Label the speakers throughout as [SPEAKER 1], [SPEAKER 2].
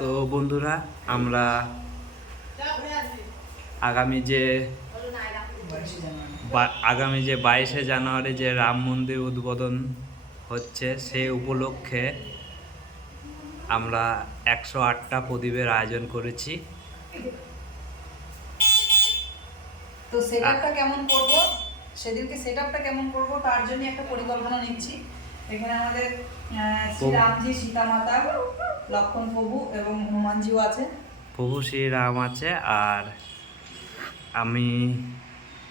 [SPEAKER 1] তো বন্ধুরা আমরা আগামী যে আগামী যে বাইশে জানুয়ারি যে রাম মন্দির উদ্বোধন হচ্ছে সে উপলক্ষে আমরা একশো আটটা প্রদীপের আয়োজন করেছি।
[SPEAKER 2] তো সেট কেমন করব? সেদিনকে সেট আপটা কেমন করব তার জন্য একটা পরিকল্পনা নিচ্ছি। এখানে আমাদের শ্রীরামজি সীতা মাতা লক্ষণ প্রভু এবং হনুমানজিও আছে।
[SPEAKER 1] প্রভু শ্রীরাম আছে আর আমি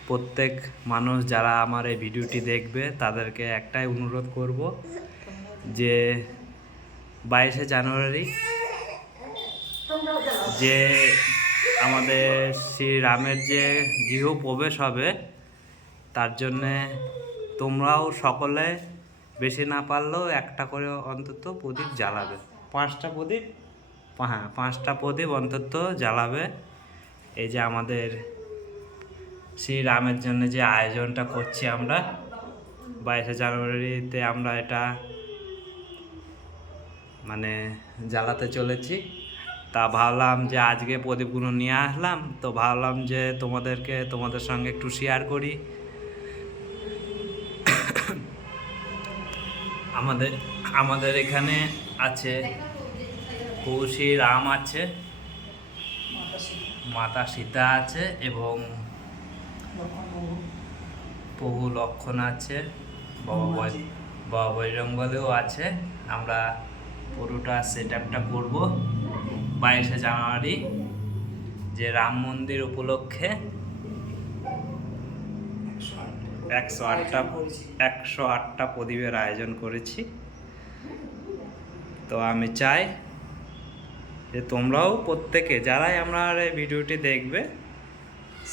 [SPEAKER 1] প্রত্যেক মানুষ যারা আমার এই ভিডিওটি দেখবে তাদেরকে একটাই অনুরোধ করব যে বাইশে জানুয়ারি যে আমাদের শ্রীরামের যে গৃহ প্রবেশ হবে তার জন্যে তোমরাও সকলে বেশি না পারলেও একটা করে অন্তত প্রদীপ জ্বালাবে। পাঁচটা প্রদীপ? হ্যাঁ পাঁচটা প্রদীপ অন্তত জ্বালাবে। এই যে আমাদের শ্রীরামের জন্য যে আয়োজনটা করছি আমরা বাইশে জানুয়ারিতে আমরা এটা মানে জ্বালাতে চলেছি। তা ভাবলাম যে আজকে প্রদীপগুলো নিয়ে আসলাম তো ভাবলাম যে তোমাদেরকে তোমাদের সঙ্গে একটু শেয়ার করি। আমাদের আমাদের এখানে আছে কৌশী রাম আছে
[SPEAKER 2] মাতা সীতা,
[SPEAKER 1] আছে এবং
[SPEAKER 2] প্রভু
[SPEAKER 1] প্রভু লক্ষণ আছে বাবা। বাবা বৈরঙ্গলেও আছে আমরা পুরোটা সেট আপটা করব বাইশে জানুয়ারি যে রাম মন্দির উপলক্ষে একশো আটটা একশো আটটা প্রদীপের আয়োজন করেছি। তো আমি চাই যে তোমরাও প্রত্যেকে, যারাই আমার এই ভিডিওটি দেখবে,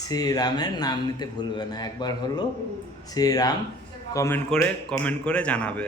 [SPEAKER 1] শ্রীরামের নাম নিতে ভুলবে না। একবার হলো শ্রীরাম কমেন্ট করে কমেন্ট করে জানাবে।